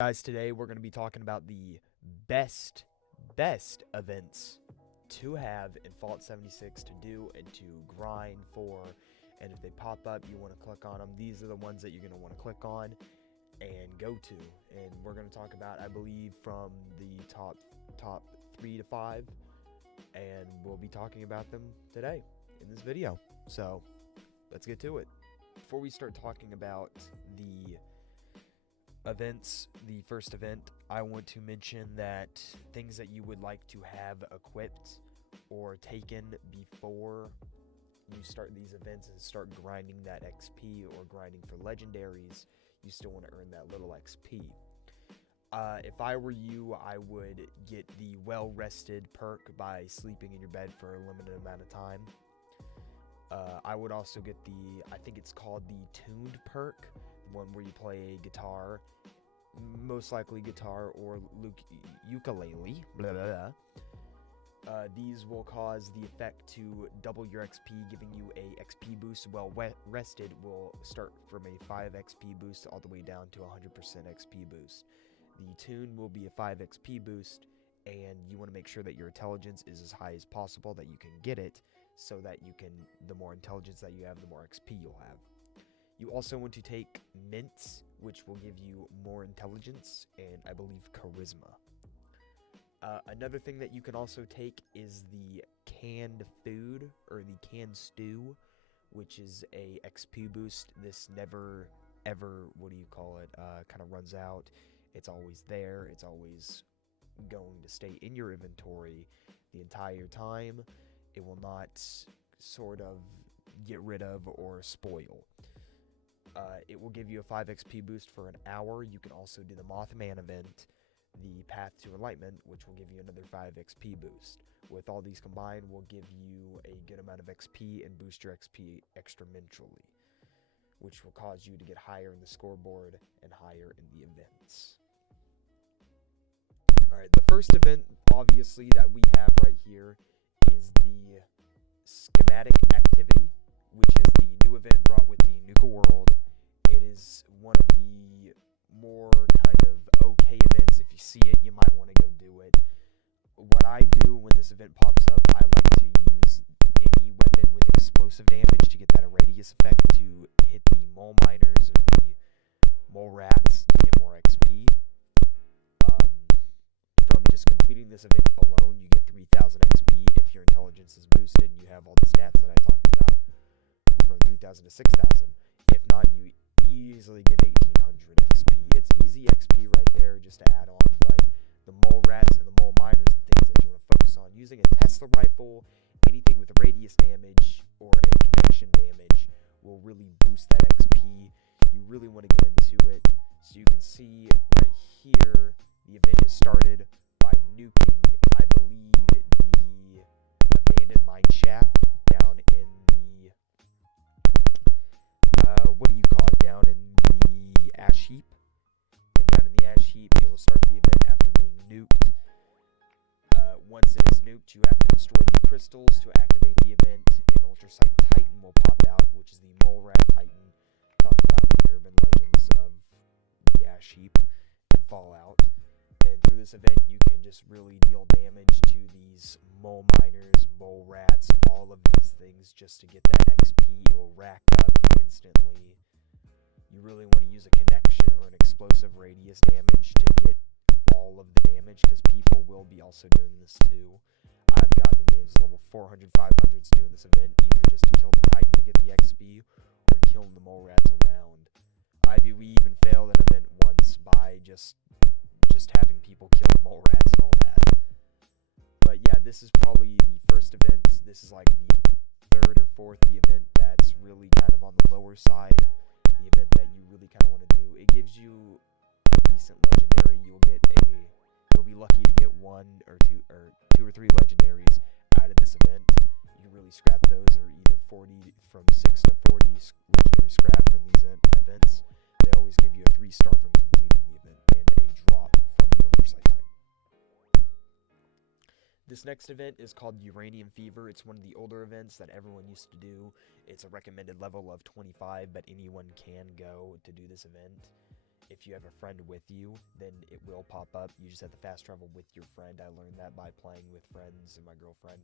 Guys, today we're going to be talking about the best events to have in Fallout 76 to do and to grind for. And if they pop up, you want to click on them. These are the ones that you're going to want to click on and go to. And we're going to talk about, I believe, from the top 3 to 5, and we'll be talking about them today in this video. So, let's get to it. Before we start talking about the events, the first event, I want to mention that things that you would like to have equipped or taken before you start these events and start grinding that XP or grinding for legendaries, you still want to earn that little XP. If I were you, I would get the well-rested perk by sleeping in your bed for a limited amount of time. I would also get I think it's called the tuned perk, one where you play a guitar, most likely guitar or ukulele, blah, blah, blah. These will cause the effect to double your XP, giving you a XP boost. Well, rested will start from a 5 XP boost all the way down to 100% XP boost. The tune will be a 5 XP boost, and you want to make sure that your intelligence is as high as possible that you can get it, so that the more intelligence that you have, the more XP you'll have. You also want to take mints, which will give you more intelligence and, I believe, charisma. Another thing that you can also take is the canned food, or the canned stew, which is a XP boost. This never, ever, kind of runs out. It's always there. It's always going to stay in your inventory the entire time. It will not sort of get rid of or spoil. It will give you a 5 XP boost for an hour. You can also do the Mothman event, the Path to Enlightenment, which will give you another 5 XP boost. With all these combined, will give you a good amount of XP and boost your XP exponentially, which will cause you to get higher in the scoreboard and higher in the events. Alright, the first event, obviously, that we have right here is the schematic activity, which is the new event brought with the Nuka World. It is one of the more kind of okay events. If you see it, you might want to go do it. What I do when this event pops up, I like to use any weapon with explosive damage to get that radius effect to hit the mole miners and the mole rats to get more XP. From just completing this event alone, you get 3,000 XP if your intelligence is boosted and you have all the stats that I talked about, from 3,000 to 6,000. If not, you easily get 1,800 XP. It's easy XP right there just to add on, but the mole rats and the mole miners are things that you want to focus on. Using a Tesla rifle, anything with radius damage or a connection damage will really boost that XP. You really want to get into it. So you can see right here, the event is started by nuking, I believe, the abandoned mine shaft down in the, down in the ash heap. And down in the ash heap, it will start the event after being nuked. Once it is nuked, you have to destroy the crystals to activate the event. An Ultrasight Titan will pop out, which is the Mole Rat Titan. Talked about in the urban legends of the ash heap and Fallout. And through this event, you can just really deal damage to these mole miners, mole rats, all of these things just to get that XP. It will rack up instantly. You really want to use a connection or an explosive radius damage to get all of the damage, because people will be also doing this too. I've gotten in games level 400, 500s doing this event, either just to kill the Titan to get the XP, or killing the mole rats around. We even failed an event once by just having people kill the mole rats and all that. But yeah, this is probably the first event. This is like the third or fourth event that's really kind of on the lower side. The event that you really kind of want to do. It gives you a decent legendary. You'll be lucky to get two or three legendaries out of this event. You can really scrap those, or either 6 to 40 legendary scrap from these events. They always give you a 3-star from completing the event, and a drop from the Ultrasight Titan. This next event is called Uranium Fever. It's one of the older events that everyone used to do. It's a recommended level of 25, but anyone can go to do this event. If you have a friend with you, then it will pop up. You just have to fast travel with your friend. I learned that by playing with friends and my girlfriend.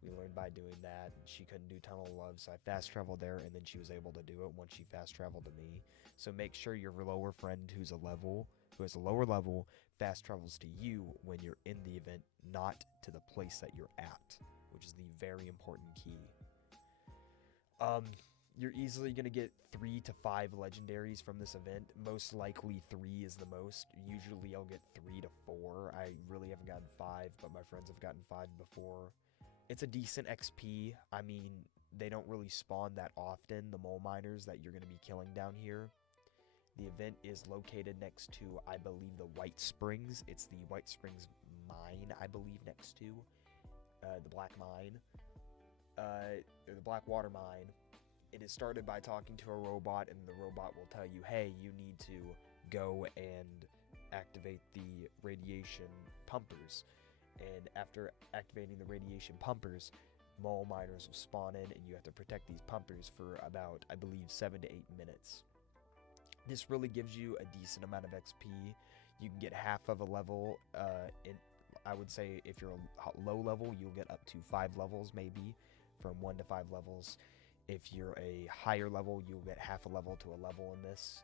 We learned by doing that. She couldn't do Tunnel of Love, so I fast traveled there, and then she was able to do it once she fast traveled to me. So make sure your lower friend who has a lower level, fast travels to you when you're in the event, not to the place that you're at, which is the very important key. You're easily going to get 3 to 5 legendaries from this event. Most likely 3 is the most. Usually I'll get 3 to 4. I really haven't gotten 5, but my friends have gotten 5 before. It's a decent XP. I mean, they don't really spawn that often, the mole miners that you're going to be killing down here. The event is located next to, I believe, the White Springs. It's the White Springs mine, I believe, next to the Black Mine. Or the Black Water Mine. It is started by talking to a robot, and the robot will tell you, hey, you need to go and activate the radiation pumpers. And after activating the radiation pumpers, mole miners will spawn in, and you have to protect these pumpers for about, I believe, 7 to 8 minutes. This really gives you a decent amount of XP. You can get half of a level. I would say if you're a low level, you'll get up to 5 levels, maybe, from 1 to 5 levels. If you're a higher level, you'll get half a level to a level in this.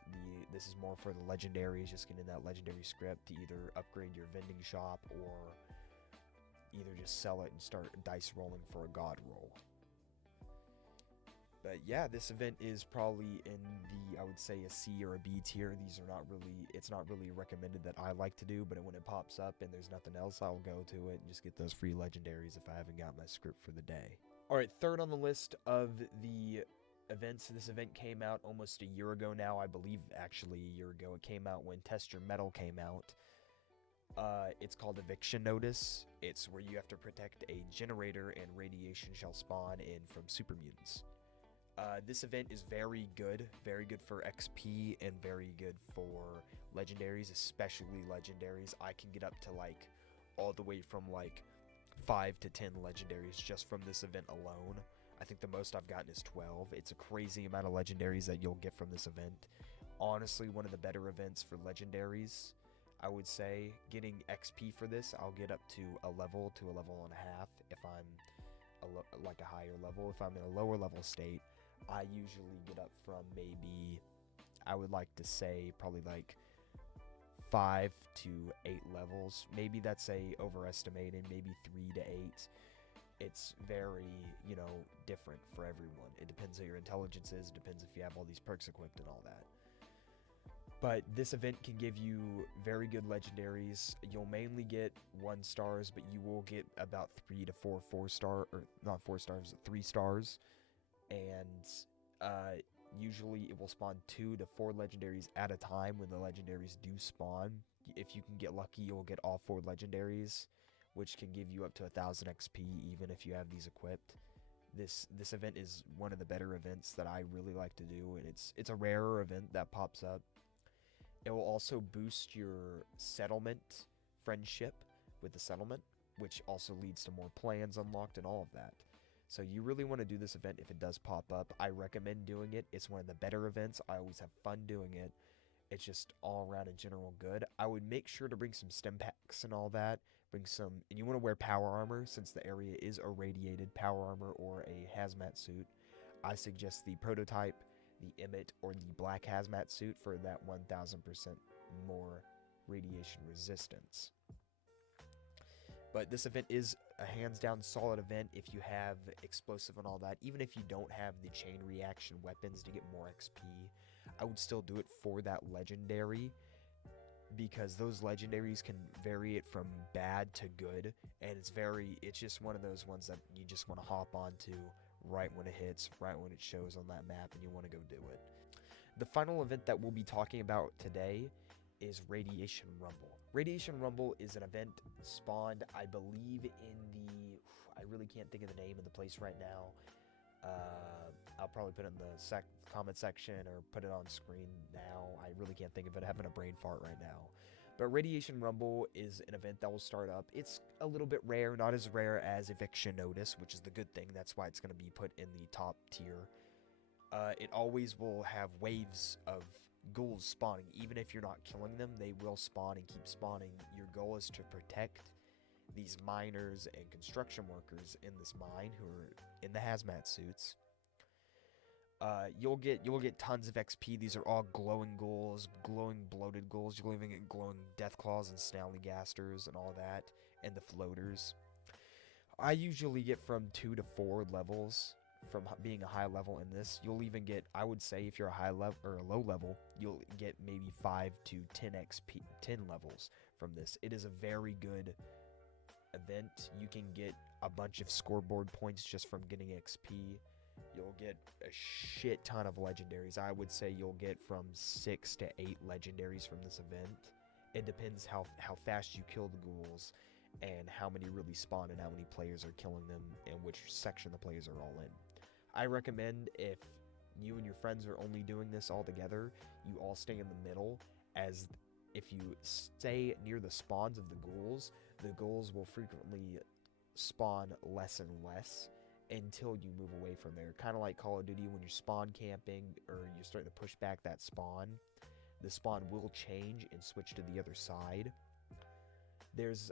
This is more for the legendaries, just getting that legendary script to either upgrade your vending shop or either just sell it and start dice rolling for a god roll. But yeah, this event is probably in the, I would say, a C or a B tier. These are not really, it's not really recommended that I like to do, but when it pops up and there's nothing else, I'll go to it and just get those free legendaries if I haven't got my script for the day. Alright, third on the list of the events. This event came out almost a year ago now. I believe actually a year ago. It came out when Test Your Metal came out. It's called Eviction Notice. It's where you have to protect a generator and radiation shall spawn in from super mutants. This event is very good for XP and very good for legendaries, especially legendaries. I can get up to like all the way from like 5 to 10 legendaries just from this event alone. I think the most I've gotten is 12. It's a crazy amount of legendaries that you'll get from this event. Honestly, one of the better events for legendaries. I would say getting XP for this, I'll get up to a level and a half if I'm like a higher level. If I'm in a lower level state, I usually get up from maybe, I would like to say probably like 5 to 8 levels. Maybe that's overestimating, maybe 3 to 8. It's very, different for everyone. It depends on your intelligence is, depends if you have all these perks equipped and all that. But this event can give you very good legendaries. You'll mainly get 1 stars, but you will get about 3 to 4 4-star, or not 4 stars, 3 stars. And usually it will spawn 2 to 4 legendaries at a time when the legendaries do spawn. If you can get lucky, you'll get all 4 legendaries, which can give you up to 1000 XP even if you have these equipped. This event is one of the better events that I really like to do, and it's a rarer event that pops up. It will also boost your settlement friendship with the settlement, which also leads to more plans unlocked and all of that. So you really want to do this event if it does pop up. I recommend doing it. It's one of the better events. I always have fun doing it. It's just all around in general good. I would make sure to bring some stim packs and all that. And you want to wear power armor since the area is irradiated. Power armor or a hazmat suit. I suggest the prototype, the Emmet, or the black hazmat suit for that 1000% more radiation resistance. But this event is a hands down solid event if you have explosive and all that. Even if you don't have the chain reaction weapons to get more XP, I would still do it for that legendary, because those legendaries can vary it from bad to good, and it's just one of those ones that you just want to hop onto right when it hits, right when it shows on that map, and you want to go do it. The final event that we'll be talking about today is Radiation Rumble. Radiation Rumble is an event spawned, I believe, in the... I really can't think of the name of the place right now. I'll probably put it in the comment section or put it on screen now. I really can't think of it. I'm having a brain fart right now. But Radiation Rumble is an event that will start up. It's a little bit rare, not as rare as Eviction Notice, which is the good thing. That's why it's going to be put in the top tier. It always will have waves of ghouls spawning. Even if you're not killing them, they will spawn and keep spawning. Your goal is to protect these miners and construction workers in this mine who are in the hazmat suits. You'll get tons of XP. These are all glowing ghouls, glowing bloated ghouls. You'll even get glowing death claws and snallygasters and all that, and the floaters. I usually get from 2 to 4 levels from being a high level in this. You'll even get, I would say, if you're a high level or a low level, you'll get maybe 5 to 10 XP, 10 levels from this. It is a very good event. You can get a bunch of scoreboard points just from getting XP. You'll get a shit ton of legendaries. I would say you'll get from 6 to 8 legendaries from this event. It depends how fast you kill the ghouls and how many really spawn and how many players are killing them and which section the players are all in. I recommend if you and your friends are only doing this all together, you all stay in the middle, as if you stay near the spawns of the ghouls will frequently spawn less and less until you move away from there. Kind of like Call of Duty when you're spawn camping or you're starting to push back that spawn, the spawn will change and switch to the other side.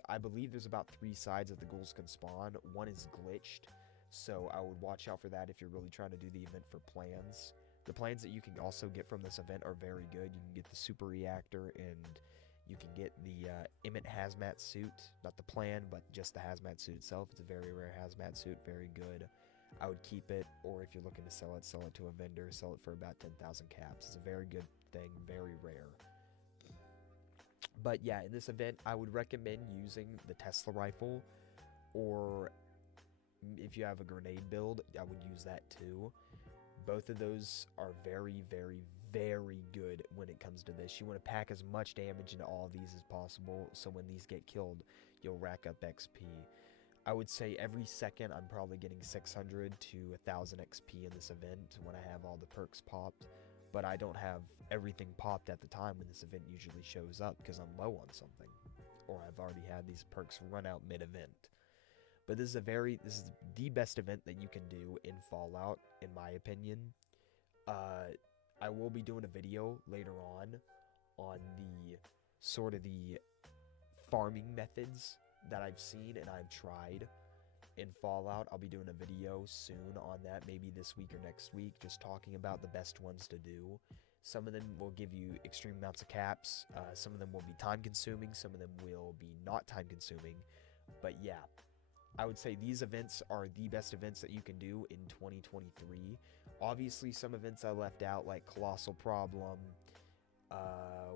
I believe there's about 3 sides that the ghouls can spawn. One is glitched, so I would watch out for that if you're really trying to do the event for plans. The plans that you can also get from this event are very good. You can get the super reactor, and you can get the Emmett hazmat suit. Not the plan, but just the hazmat suit itself. It's a very rare hazmat suit, very good. I would keep it, or if you're looking to sell it to a vendor. Sell it for about 10,000 caps. It's a very good thing, very rare. But yeah, in this event, I would recommend using the Tesla rifle, or if you have a grenade build, I would use that too. Both of those are very, very, very good when it comes to this. You want to pack as much damage into all of these as possible, so when these get killed, you'll rack up XP. I would say every second I'm probably getting 600 to 1,000 XP in this event when I have all the perks popped. But I don't have everything popped at the time when this event usually shows up because I'm low on something, or I've already had these perks run out mid-event. But this is the best event that you can do in Fallout, in my opinion. I will be doing a video later on the sort of the farming methods that I've seen and I've tried in Fallout. I'll be doing a video soon on that, maybe this week or next week, just talking about the best ones to do. Some of them will give you extreme amounts of caps, some of them will be time consuming, some of them will be not time consuming. But yeah, I would say these events are the best events that you can do in 2023. Obviously some events I left out, like Colossal Problem,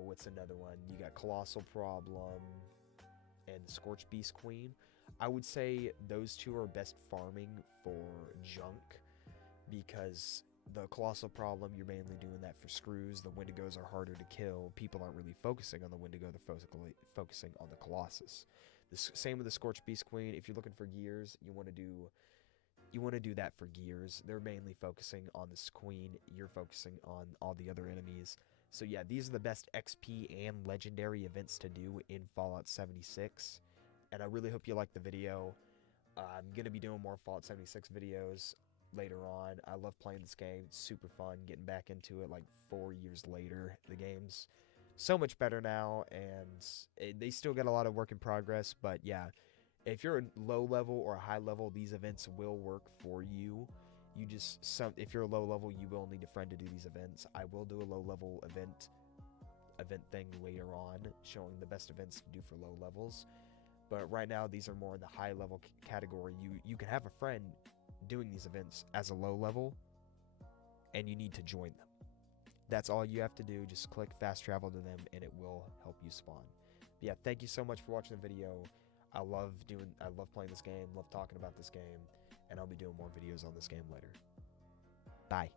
what's another one? You got Colossal Problem and Scorched Beast Queen. I would say those two are best farming for junk, because the Colossal Problem, you're mainly doing that for screws. The Wendigos are harder to kill. People aren't really focusing on the Wendigo, they're focusing on the Colossus. Same with the Scorched Beast Queen. If you're looking for gears, you want to do that for gears. They're mainly focusing on this queen. You're focusing on all the other enemies. So yeah, these are the best XP and legendary events to do in Fallout 76. And I really hope you liked the video. I'm going to be doing more Fallout 76 videos later on. I love playing this game. It's super fun getting back into it like 4 years later. The game's so much better now, and they still got a lot of work in progress. But yeah, if you're a low level or a high level, these events will work for you. If you're a low level, you will need a friend to do these events. I will do a low level event thing later on, showing the best events to do for low levels. But right now, these are more in the high level category. You can have a friend doing these events as a low level, and you need to join them. That's all you have to do. Just click fast travel to them, and it will help you spawn. But yeah, thank you so much for watching the video. I love playing this game, love talking about this game, and I'll be doing more videos on this game later. Bye.